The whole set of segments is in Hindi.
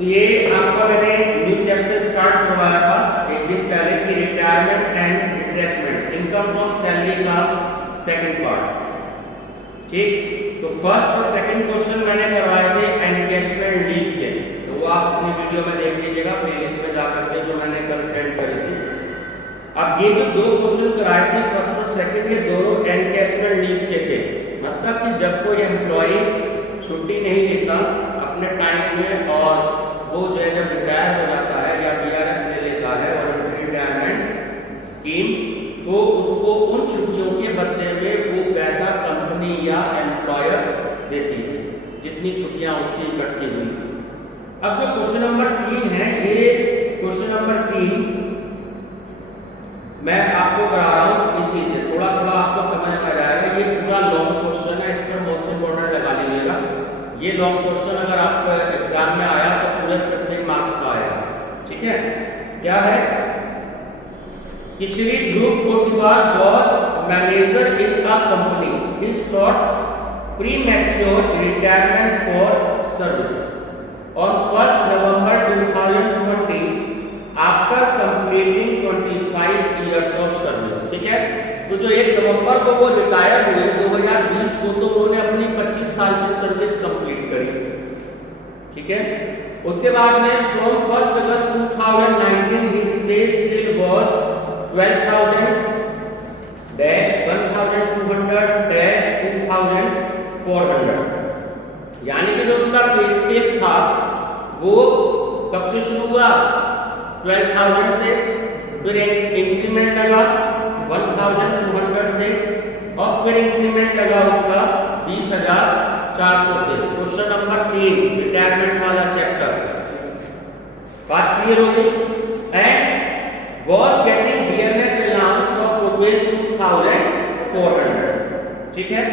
तो ये आपका मैंने न्यू चैप्टर स्टार्ट करवाया था एक दिन पहले कि retirement and replacement income from salary का सेकंड पार्ट। ठीक, तो फर्स्ट और सेकंड क्वेश्चन मैंने करवाए थे एनकैशमेंट लीव के, तो वो आप अपनी वीडियो में देख लीजिएगा प्लेलिस्ट में जाकर के, जो मैंने कल सेंड करी थी। अब ये जो दो क्वेश्चन कराए थे फर्स्ट और सेकंड, ये दोनों एनकैशमेंट लीव के थे। मतलब कि जब कोई एम्प्लॉय छुट्टी नहीं लेता अपने टाइम में और वो जो है जब रिटायर हो जाता है या वीआरएस ले लेता है वॉलंटरी रिटायरमेंट स्कीम, तो उसको उन छुट्टियों के बदले में वो पैसा कंपनी या एम्प्लॉयर देती है जितनी छुट्टियां उसकी इकट्ठी हुई थी। अब जो क्वेश्चन नंबर 3 है, ये क्वेश्चन नंबर 3 मैं आपको करा रहा हूं इसी से, थोड़ा थोड़ा आपको समझ में आ जाएगा। ये पूरा लॉन्ग क्वेश्चन है, इस पर मोस्ट इंपोर्टेंट लगा लीजिएगा। ये लॉन्ग क्वेश्चन अगर आपको एग्जाम में आया तो पूरे 15 मार्क्स का आएगा। ठीक है, क्या है कि Shri Dhruv Kotiwal was manager in a company, in short premature retirement for service on 1 November 2020 after completing 25 years of service. ठीक है, तो जो 1 नवंबर को वो रिटायर हुए 2020 को, तो उन्होंने अपनी 25 साल की सर्विस कंप्लीट करी। ठीक है, उसके बाद में from 1 August 2019 his pay scale was 12,000 1200 2400, यानी कि जो उनका पे स्केल था वो कब से शुरू हुआ 12,000 से, फिर इंक्रीमेंट लगा 1,200 से और फिर इंक्रीमेंट लगा उसका 20,400 से। क्वेश्चन नंबर 3 रिटायरमेंट वाला चैप्टर, बात क्लियर हो गई। And was getting dearness allowance of ₹2,400, ठीक है,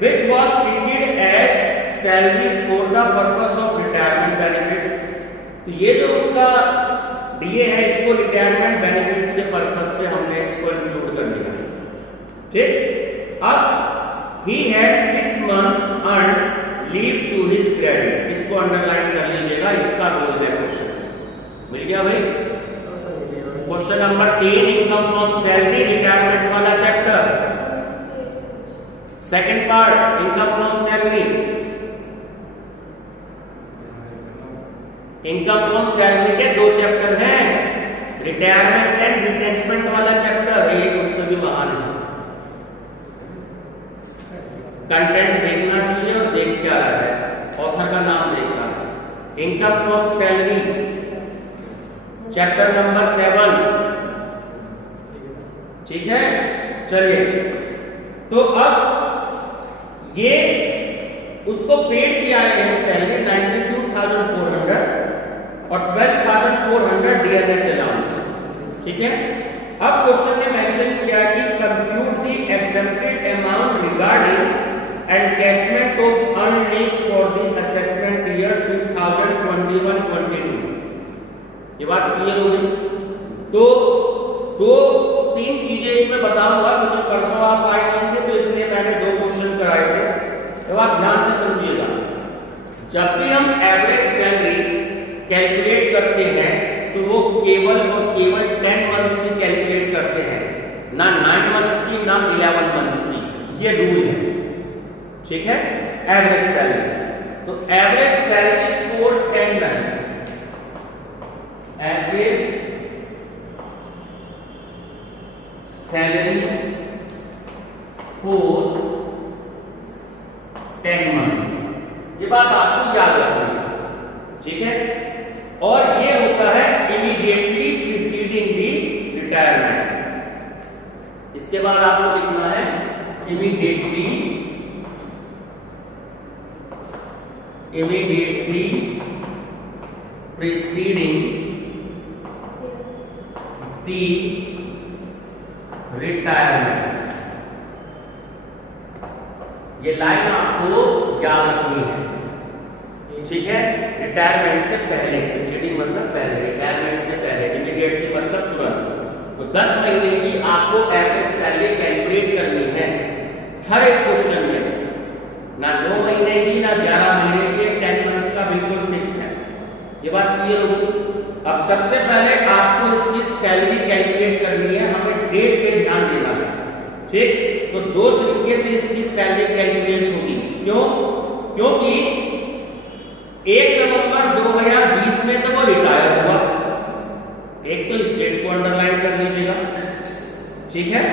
which was treated as salary for the purpose of retirement benefits. तो ये जो उसका डीए है इसको रिटायरमेंट बेनिफिट्स के पर्पस पे हमने इसको इंक्लूड कर लिया। ठीक, अब he had 6 month earn leave to his credit, इसको अंडरलाइन कर लीजिएगा, इसका रोल है क्वेश्चन। मिल गया भाई? Question number 3 income from salary retirement वाला chapter, second part income from salary. Income from salary के 2 चैप्टर हैं, रिटायरमेंट एंड रिटेंचमेंट वाला चैप्टर, ये उससे भी महान है। कंटेंट देखना चाहिए और देख क्या रहा है, ऑथर का नाम देखना है। Income from salary chapter number 7, ठीक है। चलिए, तो अब ये उसको पेड किया है सैलरी 92,400 और 12,400 डियरनेस अलाउंस। ठीक है, अब क्वेश्चन ने मेंशन किया कि compute the exempted amount regarding encashment of earned leave for the assessment year 2021-22। ये बात क्लियर हो गई? तो 2-3 चीजें इसमें बताऊंगा, क्योंकि परसों आप आए नहीं थे तो इसलिए मैंने 2 क्वेश्चन कराए थे, तो आप ध्यान से समझिएगा। जब भी हम एवरेज सैलरी कैलकुलेट करते हैं तो वो केवल और केवल 10 मंथ्स की कैलकुलेट करते हैं, ना 9 मंथ्स की ना 11 मंथ्स की, ये रूल है। ठीक है, एवरेज सैलरी, तो average salary for 10 months, average salary for 10 months, ये बात आपको याद रखनी है। ठीक है, और ये होता है इमीडिएटली प्रीसीडिंग दी रिटायरमेंट। इसके बाद आपको लिखना है इमीडिएटली प्रीसीडिंग दी रिटायरमेंट। ये लाइन आपको याद रखनी है। ठीक है, रिटायरमेंट से पहले, प्रीसीडिंग मतलब पहले, रिटायरमेंट से पहले, इमीडिएटली मतलब तुरंत। तो 10 महीने की आपको एवरेज सैलरी कैलकुलेट करनी है हर एक क्वेश्चन में, ना 2 महीने की ना 11 महीने की, 10 मंथ्स का बिल्कुल फिक्स है। ये बात क्लियर होगी। अब सबसे पहले आपको इसकी सैलरी कैलकुलेट करनी है, हमें डेट पे ध्यान देना है, ठीक। तो दो तरीके से इसकी सैलरी कैलकुलेट होगी। क्यों? क्योंकि 1 नवंबर 2020 में तो वो रिटायर हुआ, एक तो इस डेट को अंडरलाइन कर लीजिएगा, ठीक है।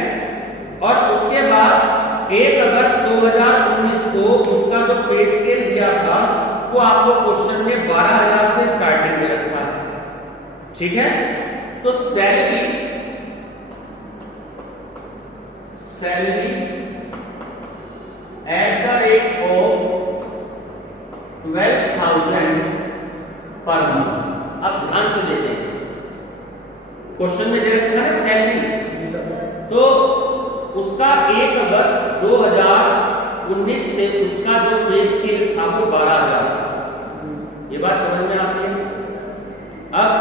और उसके बाद 1 अगस्त 2019 को उसका जो पे स्केल दिया था वो आपको क्वेश्चन में 12,000 से स्टार्टिंग में रखा है, ठीक है। तो salary at the rate of 12,000 per month. अब ध्यान से देखें, क्वेश्चन में दे रखा है ना सैलरी, तो उसका 1 अगस्त 2019 से उसका जो पे स्केल था वो 12,000। ये बात समझ में आती है। अब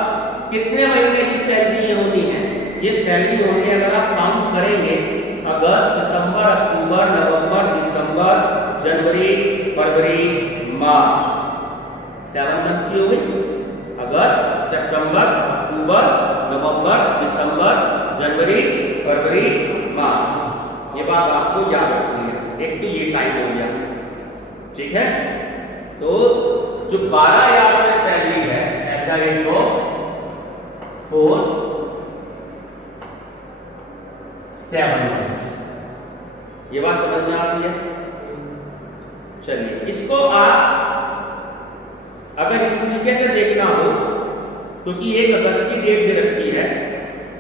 कितने महीने की सैलरी ये होनी है? ये सैलरी होनी है, अगर आप काउंट करेंगे, अगस्त, सितंबर, अक्टूबर, नवंबर, दिसंबर, जनवरी, फरवरी, मार्च, 7 मंथ की हो गई। अगस्त, सितंबर, अक्टूबर, नवंबर, दिसंबर, जनवरी, फरवरी, मार्च। ये बात आपको याद रखनी है। एक तो ये टाइम हो गया, ठीक है। तो जो 12,000 में सैलरी है at the rate of 7 months, ये बात समझ में आती है। चलिए, इसको आप अगर इस तरीके से देखना हो, क्योंकि 1 अगस्त की डेट दे रखी है,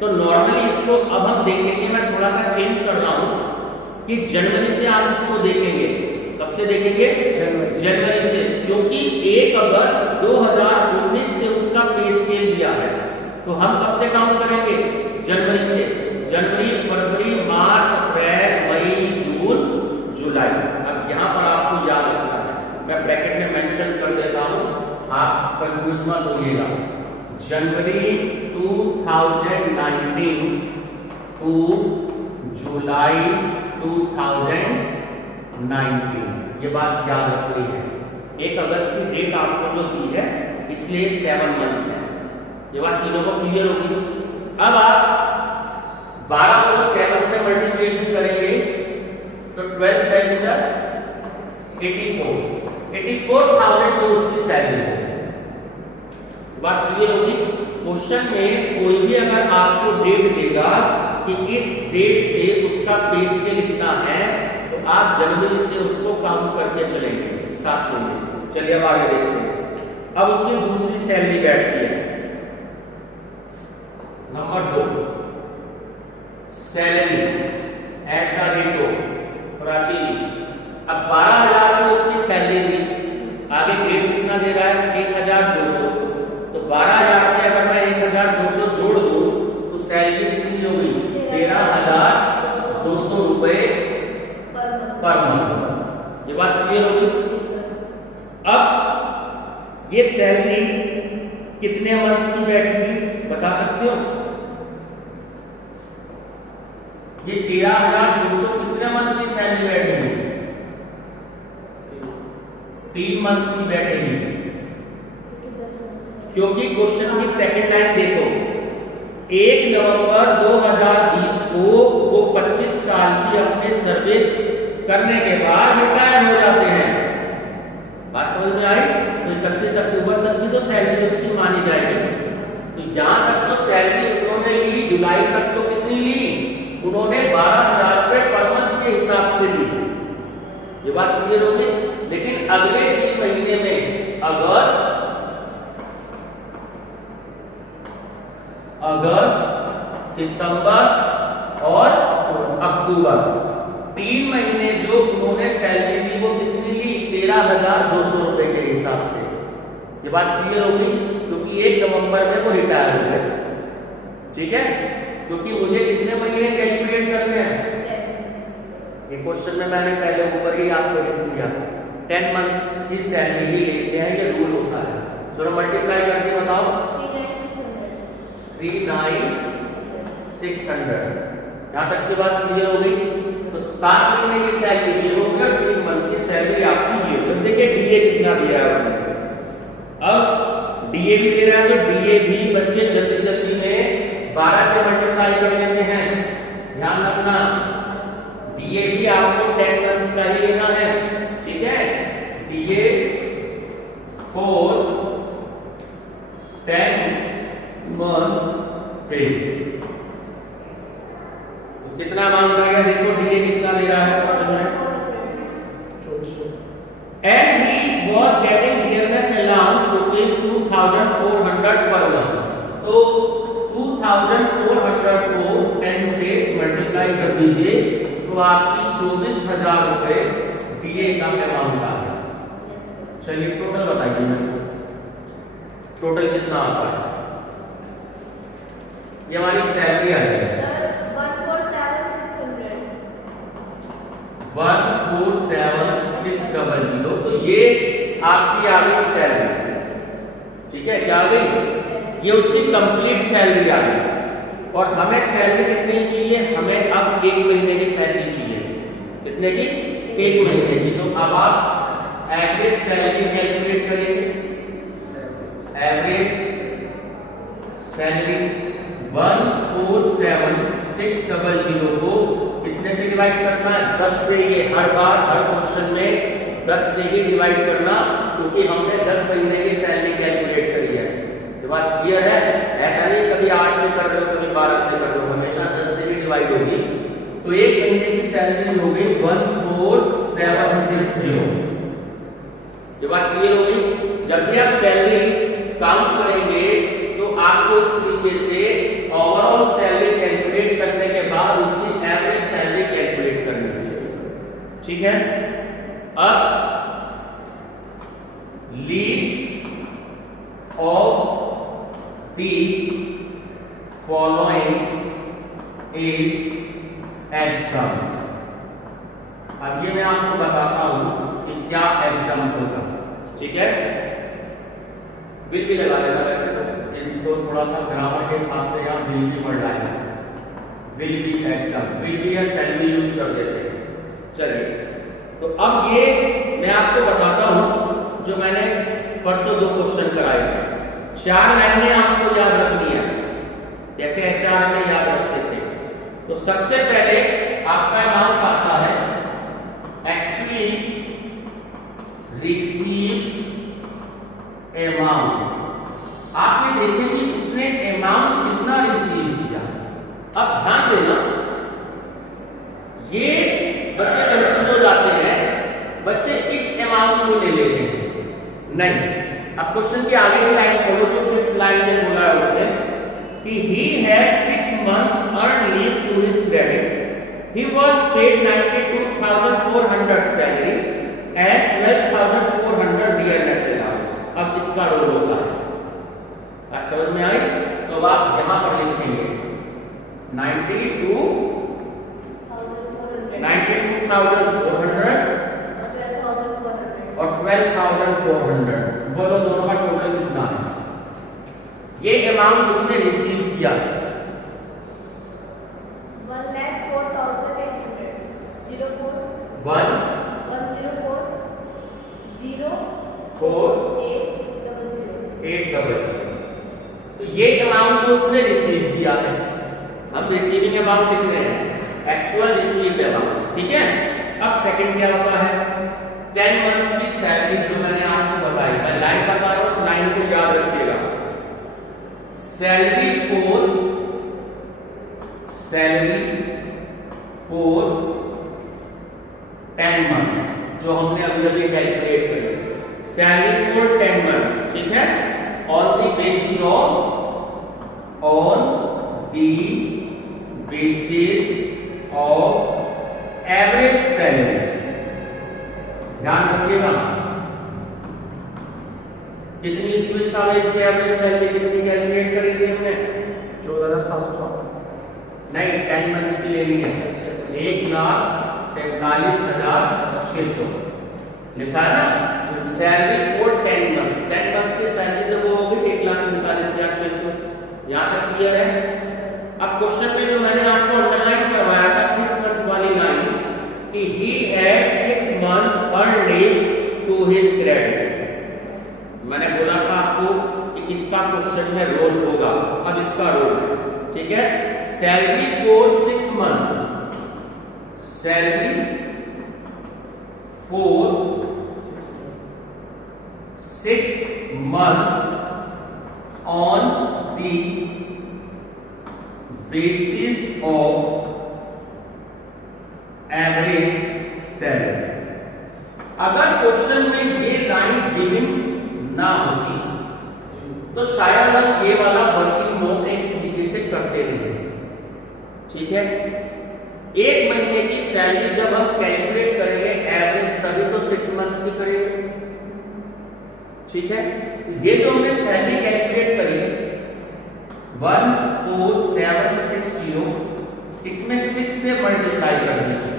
तो नॉर्मली इसको अब हम देखेंगे, मैं थोड़ा सा चेंज कर रहा हूं कि जनवरी से आप इसको देखेंगे। कब से देखेंगे? जनवरी से, क्योंकि 1 अगस्त 2019 से उसका पे स्केल दिया है, तो हम कब से काउंट करेंगे? जनवरी से। जनवरी, फरवरी, मार्च, अप्रैल, मई, जून, जुलाई। अब यहां पर आपको याद रखना है, मैं ब्रैकेट में मेंशन कर देता हूं, आप कंफ्यूज मत होइएगा। जनवरी 2019 टू जुलाई 2019, ये बात याद रखनी है। 1 अगस्त की डेट आपको जो दी है, इसलिए 7 मंथ्स है। ये बात तीनों को क्लियर होगी। अब आप 12 को 7 से मल्टीप्लिकेशन करेंगे तो 12 7 84,000 तो उसकी सैलरी है। बात क्लियर होगी। क्वेश्चन में कोई भी अगर आपको डेट देगा कि इस डेट से उसका पे स्केल कितना है, तो आप जनवरी से उसको काउंट करके चलेंगे 7 महीने। चलिए अब आगे देखते हैं। अब उसकी दूसरी सैलरी बैठती है, number 2, salary at the rate of Prachi. अब 12,000 में उसकी सैलरी दी, आगे ग्रेड कितना दे रहा है? 1,200। तो 12,000 में अगर मैं 1,200 जोड़ दूं तो सैलरी कितनी हो गई? 13,200 रुपए पर मंथ। ये बात क्लियर हो गई। अब ये सैलरी कितने मंथ की बैठेगी बता सकते हो? ये 13,200 कितने मंथ की सैलरी बैठेगी? 3 मंथ की बैठेगी, क्योंकि क्वेश्चन की सेकंड लाइन देखो, 1 नवंबर 2020 को वो 25 साल की अपनी सर्विस करने के बाद रिटायर हो जाते हैं। बात समझ में आई? तो 31 अक्टूबर तक भी तो सैलरी उसकी मानी जाएगी। तो यहां तक तो सैलरी उन्होंने ली, जुलाई तक तो कितनी ली? उन्होंने 12,000 रुपए पर मंथ के हिसाब से ली। ये बात क्लियर हो गई। लेकिन अगले 3 महीने में अगस्त, सितंबर और अक्टूबर, 3 महीने जो उन्होंने सैलरी ली वो कितनी ली? 13,200 रुपए के हिसाब से। ये बात क्लियर हो गई, क्योंकि 1 नवंबर में वो रिटायर हो गए, ठीक है। क्योंकि मुझे कितने महीने कैलकुलेट करने हैं? ये क्वेश्चन में मैंने पहले ऊपर ही आपको लिख दिया, 10 मंथ्स की सैलरी ही लेते हैं, ये रूल होता है। चलो मल्टीप्लाई करके बताओ। 39,600। यहां तक की बात क्लियर हो गई। तो 7 महीने की सैलरी ये हो गई और 3 मंथ की सैलरी आपकी ये हो गई। देखिए डीए कितना दिया है उसने। अब डीए भी दे रहा है तो डीए भी बच्चे जल्दी जल्दी में 12 से मल्टीप्लाई कर लेते हैं। ध्यान रखना डीए भी आपको 10 मंथ्स का ही लेना है, ठीक है। डीए फॉर 10 मंथ्स पे तो कितना अमाउंट आ गया, देखो डीए कितना दे रहा है क्वेश्चन में, 2400। And he was getting dearness allowance ₹2400 per month. तो 2400 को 10 से मल्टीप्लाई कर दीजिए तो आपकी 24,000 रुपए डीए का अमाउंट आ गया। चलिए टोटल बताइए ना, टोटल कितना आता है? ये हमारी सैलरी आ जाएगी सर 147,600 147,600। तो ये आपकी आ गई सैलरी, ठीक है। क्या आ गई? ये उसकी कंप्लीट सैलरी आ गई। और हमें सैलरी कितनी चाहिए? हमें अब 1 महीने की सैलरी चाहिए। कितने की? 1 महीने की। तो अब आप एवरेज सैलरी कैलकुलेट करेंगे। एवरेज सैलरी 147,600 को कितने से डिवाइड करना है? 10 से। ये हर बार हर क्वेश्चन में 10 से ही डिवाइड करना, क्योंकि हमने 10 महीने की सैलरी कैलकुलेट करी है। ये बात क्लियर है? ऐसा नहीं कभी 8 से कर लो कभी 12 से कर लो, हमेशा 10 से भी डिवाइड होगी। तो 1 महीने की सैलरी हो गई 14760। ये बात क्लियर हो गई। जब भी आप सैलरी काउंट करेंगे तो आपको इस तरीके से ओवरऑल सैलरी कैलकुलेट करने के बाद उसकी एवरेज सैलरी कैलकुलेट करनी चाहिए, ठीक है। अब least of the following is exam. अब ये मैं आपको बताता हूं कि क्या एग्जाम्पल का, ठीक है। विल भी लगा लेना, वैसे तो इसको थोड़ा सा ग्रामर के हिसाब से यहाँ विल भी बढ़ जाएगा। Will be exam, will be या शैल बी यूज कर देते हैं। चलिए तो अब ये मैं आपको बताता हूं जो मैंने परसों 2 क्वेश्चन कराए थे। 4 लाइनें आपको याद रखनी है जैसे एचआर में याद रखते थे। तो सबसे पहले आपका अमाउंट आता है एक्चुअली रिसीव अमाउंट। आपने देखे कि उसने अमाउंट कितना रिसीव किया। अब ध्यान देना, ये बच्चे कंफ्यूज हो जाते हैं, बच्चे इस अमाउंट को ले लेते हैं। नहीं, अब क्वेश्चन के आगे की लाइन पढ़ो जो 5th लाइन में बोला है उसने कि he had 6 months earned leave to his credit. He was paid 92,400 salary and 12,400 dearness allowance. अब इसका रोल होगा, आज समझ में आई? तो आप यहां पर लिखेंगे 92,400 और 12,400। बोलो दोनों का टोटल कितना है? ये अमाउंट उसने रिसीव किया 1,04,000। तो ये अमाउंट उसने रिसीव किया है। हम रिसीविंग अमाउंट लिख रहे हैं, एक्चुअल रिसीव्ड अमाउंट, ठीक है। अब सेकंड क्या होता है? 10 मंथ्स की सैलरी जो मैंने आपको बताई, मैं लाइन बता रहा हूं, उस लाइन को याद रखिएगा। सैलरी फॉर 10 मंथ्स जो हमने अभी कैलकुलेट करी। सैलरी फॉर 10 मंथ्स, ठीक है, on the basis of average salary. ध्यान रखिएगा कितनी थी एवरेज सैलरी, कितनी कैलकुलेट करी थी हमने? 14,700। नहीं, 10 मंथ्स की लेनी है, 1,47,600 लिखा है ना। सैलरी फॉर 10 मंथ्स, 10 मंथ की सैलरी जब वो होगी 1,47,600। यहाँ तक क्लियर है? अब क्वेश्चन में जो मैंने आपको अंडरलाइन करवाया था 6 मंथ वाली लाइन कि he had 6 months earned leave to his credit। मैंने बोला था आपको कि इसका क्वेश्चन में रोल होगा। अब इसका रोल है, ठीक है, salary for 6 month, salary for 6 months on the basis of average salary. अगर क्वेश्चन में ये लाइन गिवन ना होती तो शायद हम ये वाला वर्किंग नोट एक तरीके से करते नहीं, ठीक है। एक महीने की सैलरी जब हम कैलकुलेट करेंगे एवरेज, तभी तो 6 मंथ की करेंगे, ठीक है। ये जो हमने सैलरी कैलकुलेट करी 14760, इसमें 6 से मल्टीप्लाई कर दीजिए,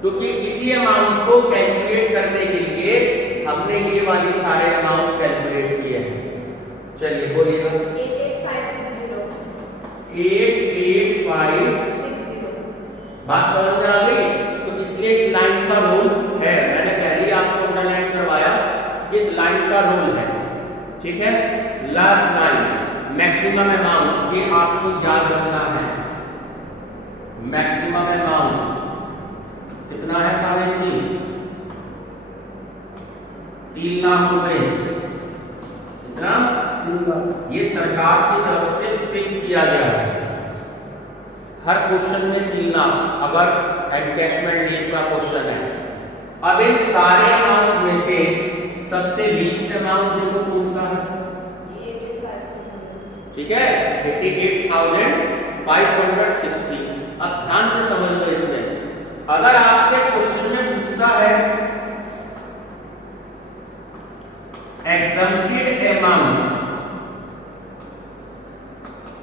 क्योंकि इसी अमाउंट को कैलकुलेट करने के लिए हमने ये वाली सारे अमाउंट कैलकुलेट किए हैं। चलिए बोलिएगा। 88560 बात समझ में आ गई? तो इसलिए इस लाइन का रोल है, मैंने पहले ही आपको अंडरलाइन करवाया, इस लाइन का रोल है, ठीक है। लास्ट लाइन मैक्सिमम अमाउंट, ये आपको याद रखना है। मैक्सिमम अमाउंट कितना है साहब जी? 3 लाख रुपए। कितना? 3 लाख। ये सरकार की तरफ से फिक्स किया गया है, हर क्वेश्चन में 3 लाख अगर एनकैशमेंट लीव का क्वेश्चन है। अब इन सारे अमाउंट में से सबसे लीस्ट अमाउंट देखो कौन सा है, ठीक है, 88,560। अब ध्यान से समझ लो, इसमें अगर आपसे क्वेश्चन में पूछता है एग्जम्प्टेड अमाउंट,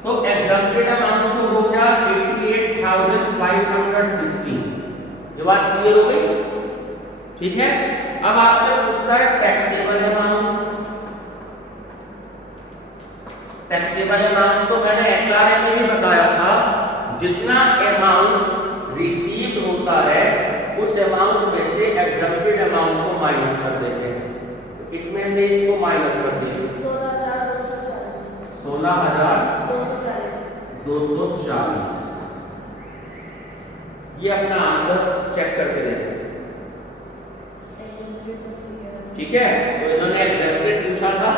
तो एग्जम्प्टेड अमाउंट तो हो गया 88,560। ये बात क्लियर हो गई, ठीक है। अब आपसे पूछता है टैक्सेबल अमाउंट। टैक्सेबल अमाउंट तो मैंने एचआरए में भी बताया था, जितना अमाउंट रिसीव्ड होता है उस अमाउंट में से एग्जम्प्टेड अमाउंट को माइनस कर देते हैं। तो इसमें से इसको माइनस कर दीजिए, 16,240। ये अपना आंसर चेक करके देखें, ठीक है। तो इन्होंने एग्जम्प्टेड पूछा था,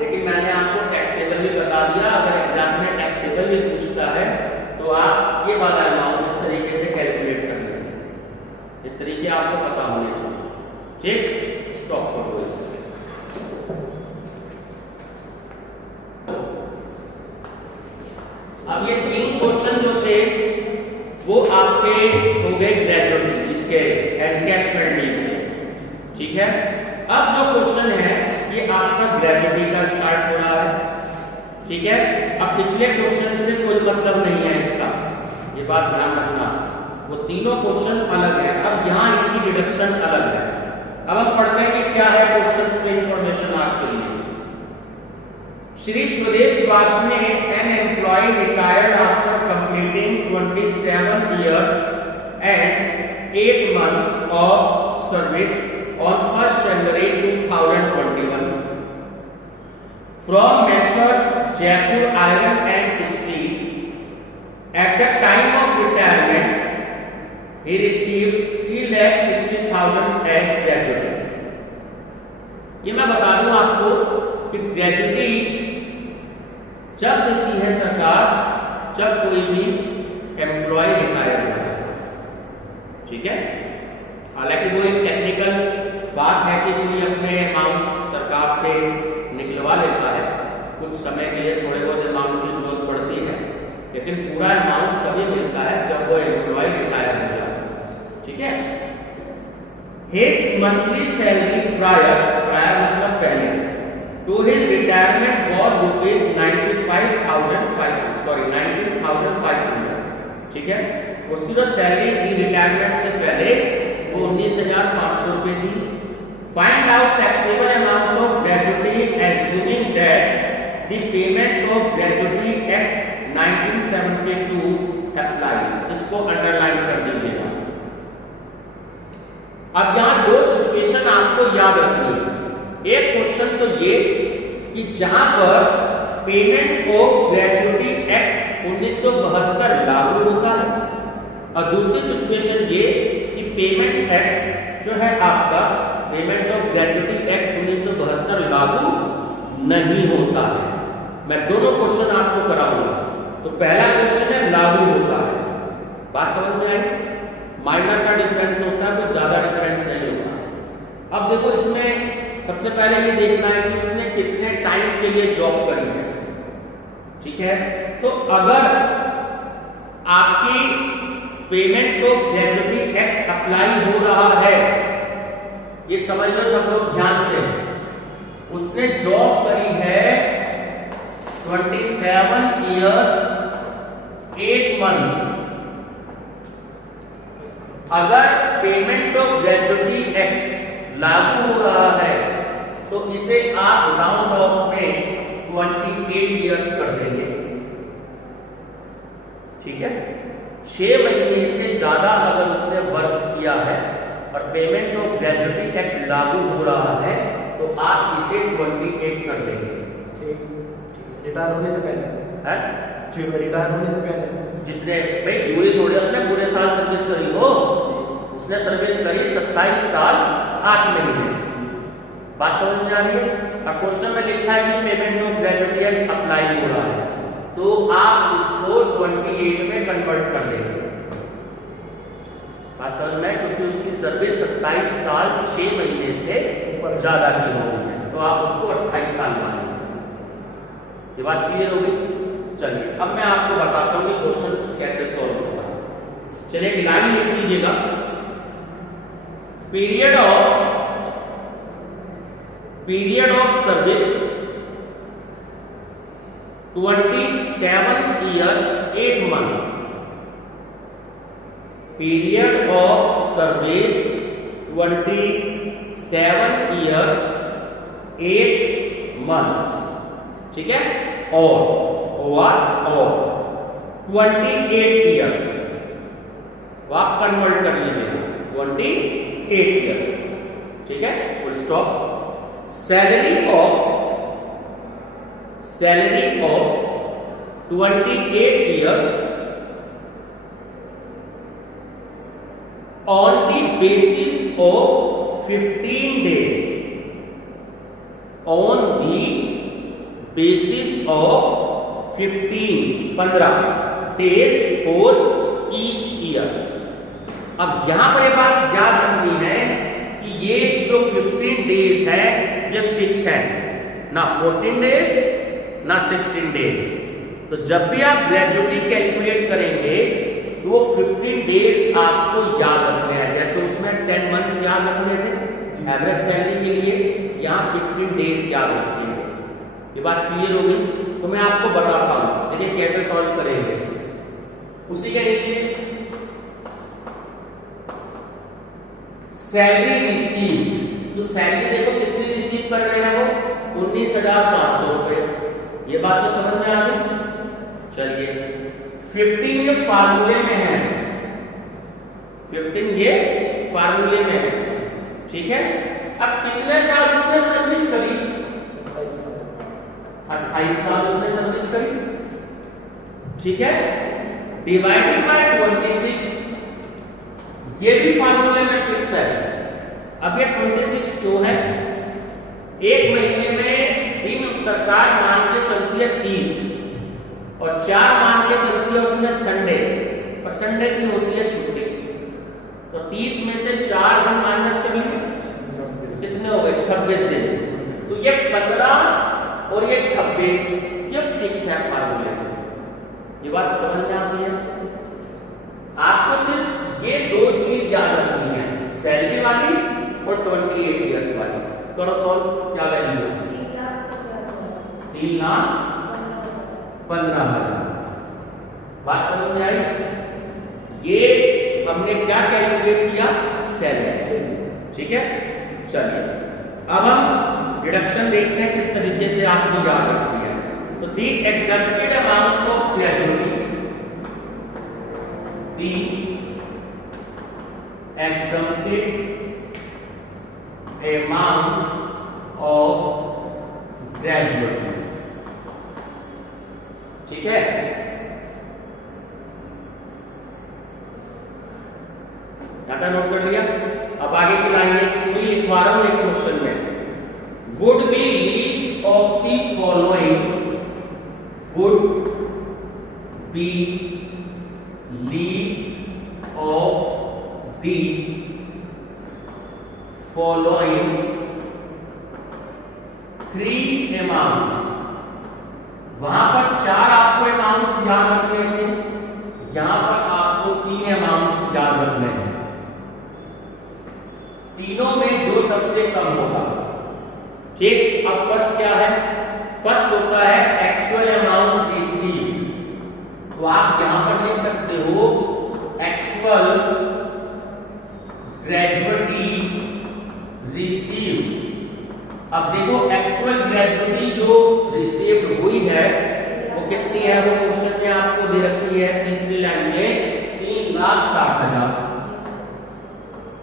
लेकिन मैंने आपको टैक्सेबल भी बता दिया। अगर एग्जाम में टैक्सेबल भी पूछता है तो आप ये वाला अमाउंट इस तरीके से कैलकुलेट कर लेंगे। ये तरीके आपको पता होने चाहिए, ठीक। स्टॉप करो इसे। अब ये 3 क्वेश्चन जो थे वो आपके हो गए ग्रेजुएटी, इसके एनकैशमेंट लीव के, ठीक है। अब जो क्वेश्चन है ये आपका ग्रेजुएटी का स्टार्ट हो रहा है, ठीक है। अब पिछले क्वेश्चन से कोई मतलब नहीं है इसका, ये बात ध्यान रखना। वो तीनों क्वेश्चन अलग है, अब यहाँ इनकी डिडक्शन अलग है। अब हम पढ़ते हैं कि क्या है क्वेश्चंस में इंफॉर्मेशन आपके लिए। Shri Swadesh Varshney, an employ retired after completing 27 years and 8 months of service on 1st January 2021 from Messrs Jaipur Iron and Steel. At the time of retirement, he received 3,60,000 as gratuity. ये मैं बता दूं आपको कि ग्रेजुटी जब देती है सरकार, जब कोई भी एम्प्लॉय रिटायर हो जाए, ठीक है। हालांकि वो एक टेक्निकल बात है कि कोई अपने अमाउंट सरकार से निकलवा लेता है, कुछ समय के लिए थोड़े बहुत अमाउंट की जरूरत पड़ती है, लेकिन पूरा अमाउंट तभी मिलता है जब वो एम्प्लॉय रिटायर हो जाता है, ठीक है। His monthly salary prior मतलब पहले to his retirement was rupees 19,500, ठीक है। उसकी जो सैलरी थी रिटायरमेंट से पहले वो 19,500 रुपए थी। Find out taxable amount of gratuity assuming that the payment of gratuity act 1972 applies. इसको अंडरलाइन कर दीजिएगा। अब यहाँ 2 सिचुएशन आपको याद रखनी है। एक क्वेश्चन तो ये कि जहां पर पेमेंट ऑफ ग्रेजुटी एक्ट 1972 लागू होता है, और दूसरी सिचुएशन ये कि पेमेंट एक्ट जो है आपका पेमेंट ऑफ ग्रेजुटी एक्ट 1972 लागू नहीं होता है। मैं दोनों क्वेश्चन आपको कराऊंगा। तो पहला क्वेश्चन है लागू होता है, बात समझ में आई? माइनर सा डिफरेंस होता है, तो ज्यादा डिफरेंस नहीं होता। अब देखो इसमें सबसे पहले ये देखना है कि उसने कितने टाइम के लिए जॉब करी है, ठीक है? तो अगर आपकी payment of gratuity act apply हो रहा है, ये समझ लो सब लोग ध्यान से, उसने जॉब करी है 27 इयर्स 8 मंथ। अगर पेमेंट ऑफ ग्रेजुटी एक्ट लागू हो रहा है तो इसे आप राउंड ऑफ में 28 इयर्स कर देंगे, ठीक है? 6 महीने से ज्यादा अगर उसने वर्क किया है और पेमेंट ऑफ ग्रेजुटी एक्ट लागू हो रहा है तो आप इसे 28 कर देंगे। रिटायर होने से पहले है? रिटायर होने से पहले जितने भाई जूरी थोड़े उसने पूरे साल सर्विस करी हो, उसने सर्विस करी 27 साल 8 महीने। बात समझ में आ रही है? और क्वेश्चन में लिखा है कि payment of gratuity act apply हो रहा है, तो आप इसको 28 में कन्वर्ट कर देंगे। बात समझ में? क्योंकि उसकी सर्विस 27 साल 6 महीने से ज्यादा की हो गई है, तो आप उसको 28 साल मानेंगे। ये बात क्लियर हो गई? चलिए अब मैं आपको बताता हूँ कि क्वेश्चंस कैसे सॉल्व होता है। चलिए एक लाइन लिख लीजिएगा, period of service 27 years 8 months। Period of service 27 years 8 months, ठीक है? और 28 years, तो आप कन्वर्ट कर लीजिए 28 years, ठीक है? Full stop. Salary of 28 years on the basis of 15 days, on the basis of 15 days for each year। अब यहां पर एक बात याद रखनी है कि ये जो 15 डेज है ये फिक्स है, ना 14 डेज ना 16 डेज। तो जब भी आप ग्रेजुटी कैलकुलेट करेंगे तो वो 15 डेज आपको याद रखने हैं। जैसे उसमें 10 मंथ्स याद रखने थे एवरेज सैलरी के लिए, यहाँ 15 डेज याद रखिए। ये बात क्लियर हो गई? तो मैं आपको बताता हूँ, देखिए कैसे सॉल्व करेंगे। उसी के नीचे सैलरी रिसीव, तो सैलरी देखो कितनी रिसीव कर रहे हैं वो 19,500 रुपए। ये बात तो समझ में आ गई? चलिए 15 ये फार्मूले में है, 15 ये फार्मूले में है, ठीक है? अब कितने साल उसने सर्विस करी? 28 साल उसने सर्विस करी, ठीक है? डिवाइडेड बाय 26, ये भी फार्मूले में फिक्स है। अब ये 26 क्यों है? एक महीने में दिन सरकार मान के चलती है 30 और 4 मान के चलती है उसमें संडे, और संडे की होती है छुट्टी। तो 30 में से 4 दिन माइनस करेंगे, कितने हो गए? 26 दिन। तो ये 15 और ये 26 ये फिक्स है फार्मूले। ये बात समझ में आती है? आपको सिर्फ ये दो चीज याद रखनी है, सैलरी वाली और 28 इयर्स वाली। करो सॉल्व, क्या वैल्यू है? 3,15,000। बात समझ में आई? ये हमने क्या कैलकुलेट किया? सैलरी, ठीक है? चलिए अब हम डिडक्शन देखते हैं किस तरीके से आपको याद रखनी है। तो the accepted amount of gratuity, the exempted amount of graduate, ठीक है, यहाँ नोट कर लिया। अब आगे की लाइन पूरी लिखवा रहा हूं एक क्वेश्चन में। Would be least of the following, would be least of the following three amounts. वहां पर चार आपको अमाउंट्स याद रखने थे, यहां पर आपको तीन अमाउंट्स याद रखने हैं। तीनों में जो सबसे कम होगा, ठीक। अब फर्स्ट क्या है? फर्स्ट होता है एक्चुअल अमाउंट रिसीव। तो आप यहां पर लिख सकते हो एक्चुअल ग्रेजुअली रिसीव। अब देखो एक्चुअल ग्रेजुअली जो रिसीव्ड हुई है वो कितनी है, वो क्वेश्चन में आपको दे रखी है तीसरी लाइन में 3,60,000।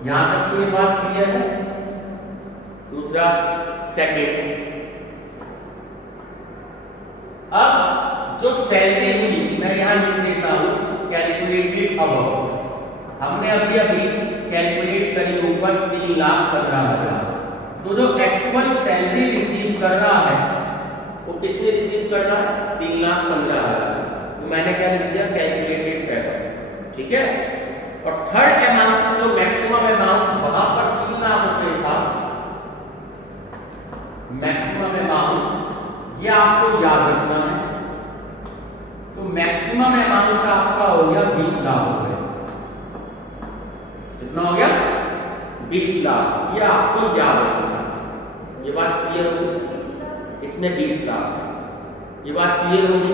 यहां तक ये बात क्लियर है। दूसरा सेकंड, अब जो सैलरी हुई मैं यहां लिख देता हूं कैलकुलेटेड अबव। हमने अभी कैलकुलेट करी ऊपर 3,15,000। तो जो एक्चुअल सैलरी रिसीव कर रहा है वो कितनी रिसीव कर रहा है? 3,15,000। तो मैंने क्या लिख दिया? कैलकुलेटेड है, ठीक है। और थर्ड अमाउंट जो मैक्सिमम अमाउंट वहां पर 3 लाख रुपए था, मैक्सिमम अमाउंट ये आपको याद रखना है। तो मैक्सिमम अमाउंट आपका हो गया 20 लाख रुपए। कितना हो गया? 20 लाख। ये आपको याद रखना है। ये बात क्लियर होगी? इसमें 20 लाख, ये बात क्लियर होगी?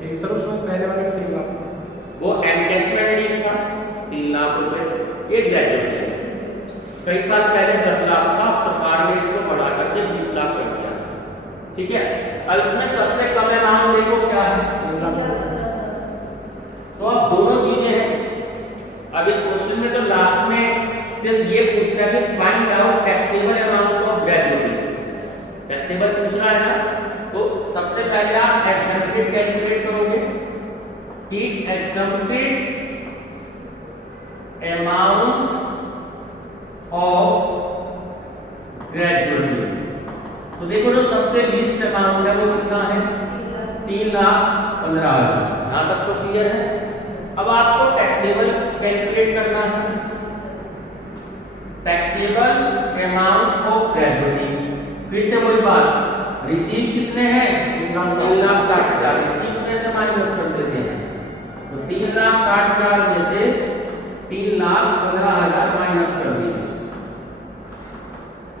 ठीक सर, उसमें पहले वाले का 3 लाख वो एनकैशमेंट लीव था 3 लाख रुपए, ये ग्रेजुएट है। कई साल पहले 10 लाख था, सरकार ने इसको बढ़ा करके 20 लाख कर दिया, ठीक है। अब इसमें सबसे कम अमाउंट देखो क्या है? 3 लाख। तो अब दोनों चीजें हैं। अब इस क्वेश्चन में तो लास्ट में सिर्फ ये पूछ रहा है कि find out taxable amount of gratuity. Taxable पूछ रहा है ना, तो सबसे पहले आप एग्जम्प्टेड कैलकुलेट करोगे कि एग्जम्प्टेड अमाउंट ऑफ ग्रेजुएटी। तो देखो जो सबसे लीस्ट अमाउंट है वो कितना है? 3,15,000। यहां तक तो क्लियर है। अब आपको टैक्सेबल कैलकुलेट करना है। टैक्सेबल अमाउंट ऑफ ग्रेजुएटी, फिर से वही बात, रिसीव कितने हैं? 3,60,000। रिसीव में से माइनस कर देते हैं, तो 3,60,000 में से 3,15,000 माइनस कर दीजिए।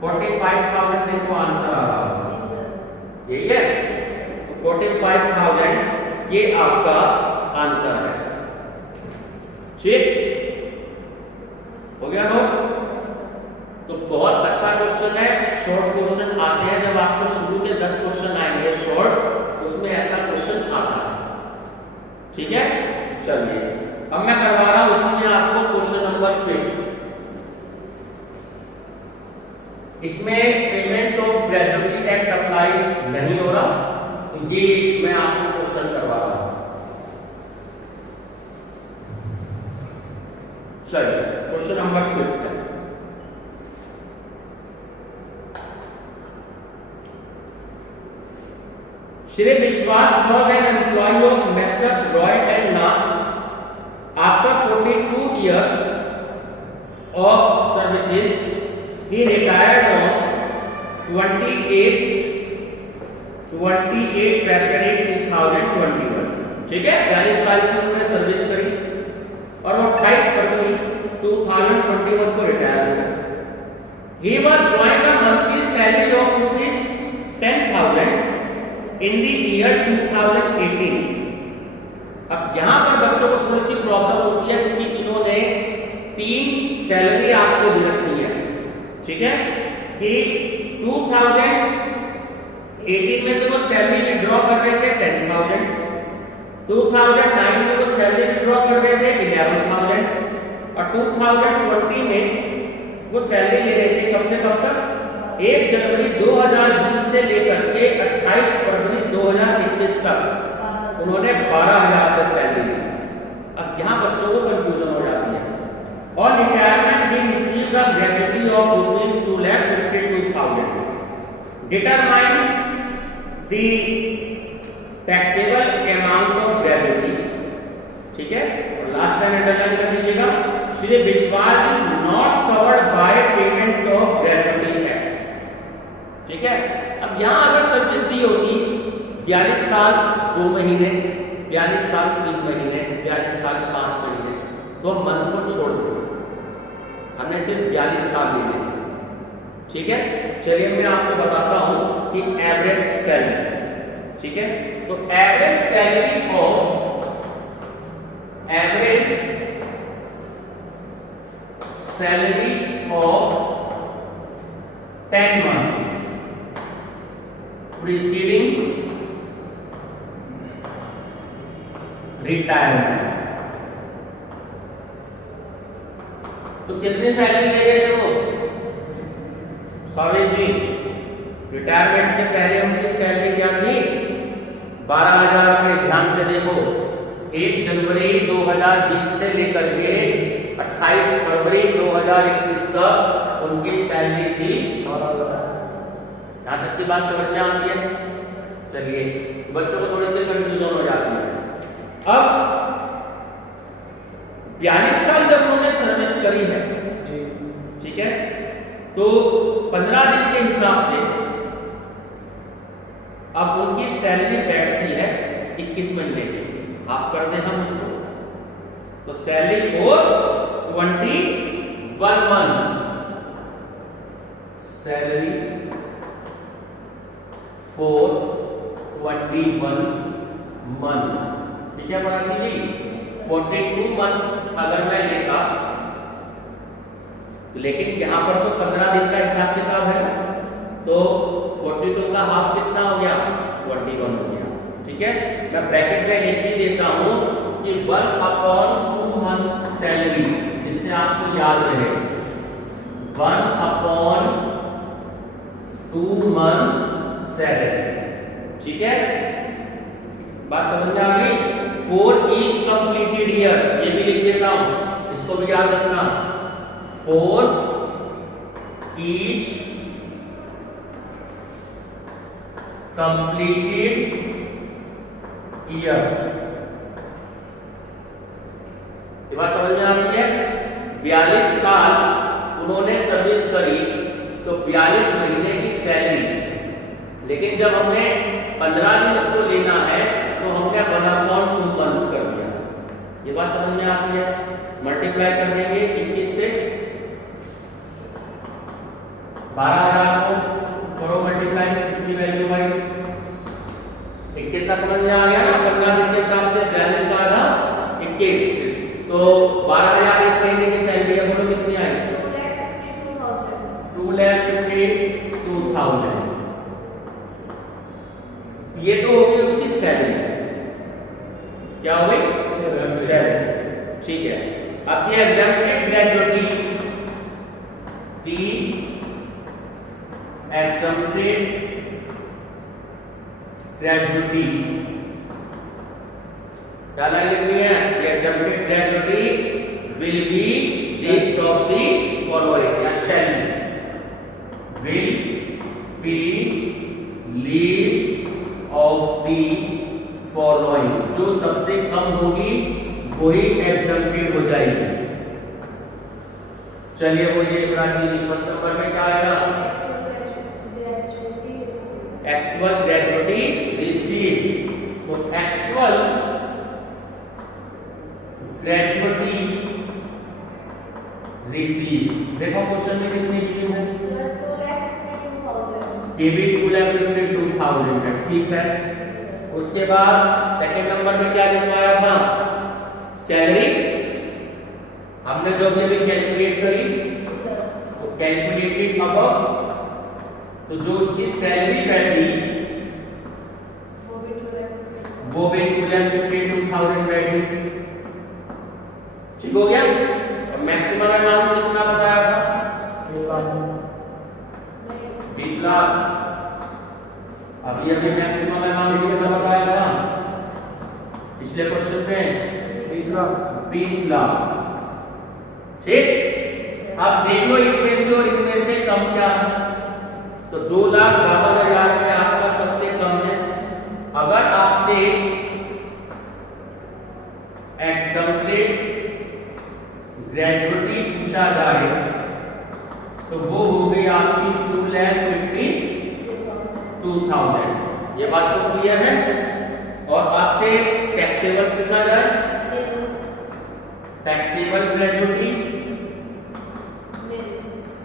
45,000 देखो आंसर आ रहा है, यही है। तो 45,000 ये आपका आंसर है, ठीक हो गया नोट? तो बहुत अच्छा क्वेश्चन है। शॉर्ट क्वेश्चन आते हैं जब आपको शुरू के 10 क्वेश्चन आएंगे शॉर्ट, उसमें ऐसा क्वेश्चन आता है, ठीक है। चलिए अब मैं करवा रहा हूं इसमें आपको क्वेश्चन नंबर 5। इसमें payment of gratuity act applies नहीं हो रहा, तो ये मैं आपको क्वेश्चन करवा रहा हूं। चलिए क्वेश्चन नंबर 5 है। श्री विश्वास was an employee of Messrs. Roy and Nath. After 42 years of services, he retired on 28 February 2021. ठीक है, 42 साल की उन्होंने सर्विस करी और वो 28 फरवरी 2021 को रिटायर हुए। He was drawing a monthly salary of ₹10,000 in the year 2018. अब यहां पर बच्चों को थोड़ी सी प्रॉब्लम होती है क्योंकि इन्होंने 3 सैलरी आपको दे रखी है, ठीक है। कि 2018 में देखो सैलरी विड्रॉ कर रहे थे 10,000, 2009 में वो सैलरी विड्रॉ कर रहे थे 11,000 और 2020 में वो सैलरी ले रहे थे कब से कब तक? 1 जनवरी 2020 से लेकर के 28 फरवरी 2021 तक उन्होंने 12,000 रुपये सैलरी दी। अब यहाँ बच्चों को कंफ्यूजन हो जाती है। और retirement he receive the gratuity of ₹2,52,000 determine the taxable amount of gratuity. ठीक है, और लास्ट लाइन अंडरलाइन कर लीजिएगा, श्री विश्वास is not covered by payment of gratuity act. ठीक है, अब यहाँ अगर सर्विस दी होती 42 साल 2 महीने, 42 साल 3 महीने, 42 साल 5 महीने, तो मंथ को छोड़ दो, हमने सिर्फ 42 साल लिए। ठीक है, चलिए मैं आपको बताता हूं कि एवरेज सैलरी। ठीक है, तो average salary of 10 months preceding retirement, तो कितनी सैलरी ले रहे थे वो? सॉरी जी, रिटायरमेंट से पहले उनकी सैलरी क्या थी? 12,000 रुपये। ध्यान से देखो, 1 जनवरी 2020 से लेकर के 28 फरवरी 2021 तक उनकी सैलरी थी 12,000। यहाँ तक की बात समझ में आती है? चलिए, बच्चों को थोड़ी सी कंफ्यूजन हो जाती है। अब 42 साल जब उन्होंने सर्विस करी है, ठीक है, तो 15 दिन के हिसाब से अब उनकी सैलरी बैठती है 21 महीने की। हाफ कर दें हम उसको, तो salary for 21 months, salary for 21 months. ठीक है प्राची जी, 42 मंथ्स अगर मैं लेता, लेकिन यहां पर तो 15 दिन का हिसाब किताब है, तो 42 का हाफ कितना हो गया? 21 हो गया। ठीक है, मैं ब्रैकेट में लिख भी देता हूं कि 1/2 मंथ सैलरी, जिससे आपको याद रहे 1/2 मंथ सैलरी। ठीक है, बात समझ में आ गई? फॉर ईच कंप्लीटेड ईयर, ये भी लिख देता हूं, इसको भी याद रखना, फॉर ईच कंप्लीटेड ईयर। ये बात समझ में आ रही है? 42 साल उन्होंने सर्विस करी, तो 42 महीने की सैलरी, लेकिन जब हमने 15 दिन इसको लेना है, तो हमने 1/2 मंथ्स कर दिया। ये बात समझ में आती है? मल्टीप्लाई कर देंगे 21 से, 12,000 को करो मल्टीप्लाई, कितनी वैल्यू आई? 21 का समझ में आ गया ना? 15 दिन के हिसाब से 42 का आधा 21, तो 12,000 एक महीने की सैलरी है, बोलो कितनी आई? 2,52,000। ये तो हो गई उसकी सैलरी। क्या हो गई? सैलरी। ठीक है, अब ये एग्जेम्प्टेड ग्रेजुटी, एग्जेम्प्टेड ग्रेजुटी क्या लाइन लिखनी है? Exempted gratuity will be least of the following, या shall will be least of the following, जो सबसे कम होगी वही एग्जेम्प्टेड हो जाएगी। चलिए बोलिए प्राची, फर्स्ट नंबर में क्या आएगा? एक्चुअल ग्रेजुटी रिसीव, तो एक्चुअल ग्रेजुटी रिसीव, देखो क्वेश्चन में कितनी गिवन है? ये भी 2,52,000 है। ठीक है, उसके बाद सेकंड नंबर में क्या लिखवाया था? सैलरी हमने जो भी कैलकुलेट करी, तो कैलकुलेटेड अबव, तो जो उसकी सैलरी बैठी वो भी 2,52,000 बैठी। ठीक हो गया? और मैक्सिमम अमाउंट कितना बताया था? 20 लाख। अभी मैक्सिमम अमाउंट कितना बताया था? पिछले क्वेश्चन पे 20 लाख 20 लाख। ठीक, अब देख लो इनमें से और इनमें से कम क्या है। तो 2,52,000 रुपए आपका सबसे कम है। अगर आपसे एक्सम्प्टेड ग्रेजुएटी पूछा जाए तो वो हो गई आपकी 2,52,000। ये बात तो क्लियर है। और आपसे टैक्सेबल पूछा जाए, टैक्सेबल ग्रेजुएटी,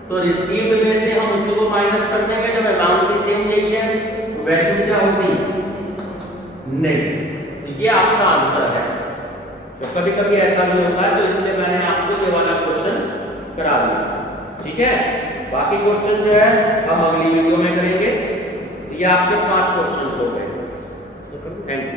तो रिसीव्ड में से हम उसी को माइनस कर देंगे। जब अमाउंट भी सेम यही है तो वैल्यू क्या होगी? नहीं। तो ये आपका आंसर है। तो कभी कभी ऐसा भी होता है, तो इसलिए मैंने आपको ये वाला क्वेश्चन करा दिया। ठीक है, बाकी क्वेश्चन जो है हम अगली वीडियो में करेंगे। ये आपके 5 क्वेश्चन हो गए। Thank you.